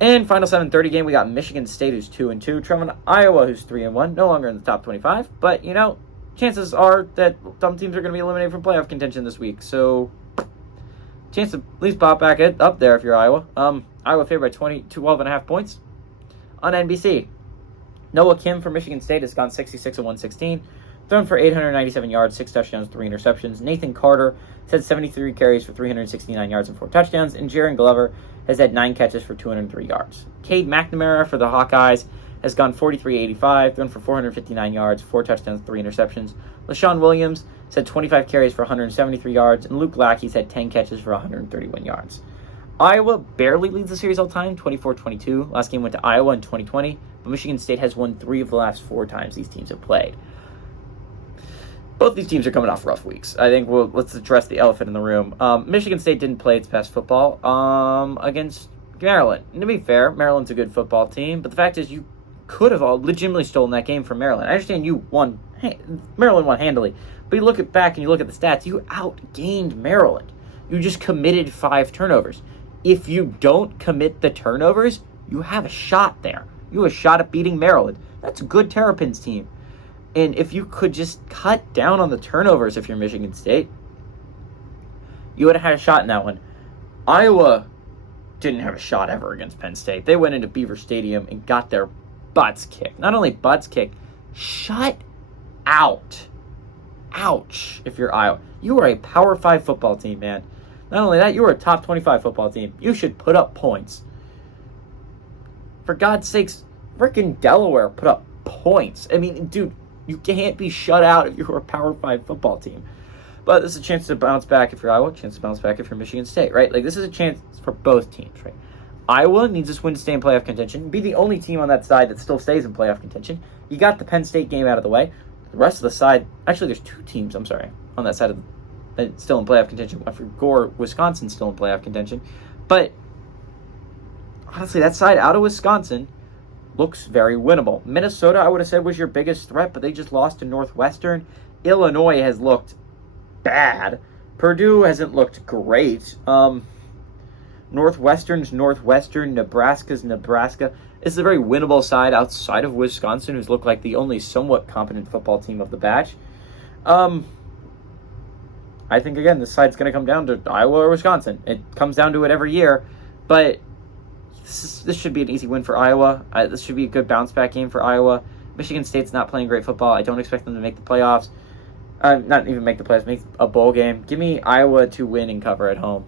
And final 7:30 game, we got Michigan State, who's 2-2, traveling to Iowa, who's 3-1, no longer in the top 25. But, chances are that some teams are going to be eliminated from playoff contention this week. So, chance to at least pop back up there if you're Iowa. Iowa favored by 12.5 points on NBC. Noah Kim for Michigan State has gone 66 of 116, thrown for 897 yards, 6 touchdowns, 3 interceptions. Nathan Carter has had 73 carries for 369 yards and 4 touchdowns, and Jaron Glover has had 9 catches for 203 yards. Cade McNamara for the Hawkeyes has gone 43-85, thrown for 459 yards, 4 touchdowns, 3 interceptions. LaShawn Williams has had 25 carries for 173 yards, and Luke Lackey's had 10 catches for 131 yards. Iowa barely leads the series all time, 24-22. Last game went to Iowa in 2020, but Michigan State has won 3 of the last 4 times these teams have played. Both these teams are coming off rough weeks. I think let's address the elephant in the room. Michigan State didn't play its best football against Maryland. And to be fair, Maryland's a good football team, but the fact is you could have all legitimately stolen that game from Maryland. I understand Maryland won handily, but you look back and you look at the stats, you outgained Maryland. You just committed 5 turnovers. If you don't commit the turnovers, you have a shot there. You have a shot at beating Maryland. That's a good Terrapins team. And if you could just cut down on the turnovers if you're Michigan State, you would have had a shot in that one. Iowa didn't have a shot ever against Penn State. They went into Beaver Stadium and got their butts kicked. Not only butts kicked, shut out. Ouch, if you're Iowa. You are a Power 5 football team, man. Not only that, you are a top 25 football team. You should put up points. For God's sakes, freaking Delaware put up points. I mean, dude, you can't be shut out if you're a Power 5 football team. But this is a chance to bounce back if you're Iowa, a chance to bounce back if you're Michigan State, right? Like, this is a chance for both teams, right? Iowa needs this win to stay in playoff contention, be the only team on that side that still stays in playoff contention. You got the Penn State game out of the way. The rest of the side, actually, there's 2 teams, on that side of still in playoff contention. I forgot Gore, Wisconsin's still in playoff contention. But, honestly, that side out of Wisconsin looks very winnable. Minnesota, I would have said, was your biggest threat, but they just lost to Northwestern. Illinois has looked bad. Purdue hasn't looked great. Northwestern's Northwestern. Nebraska's Nebraska. It's a very winnable side outside of Wisconsin, who's looked like the only somewhat competent football team of the batch. I think, again, this side's going to come down to Iowa or Wisconsin. It comes down to it every year, but this should be an easy win for Iowa. This should be a good bounce-back game for Iowa. Michigan State's not playing great football. I don't expect them to make the playoffs. Not even make the playoffs, make a bowl game. Give me Iowa to win and cover at home.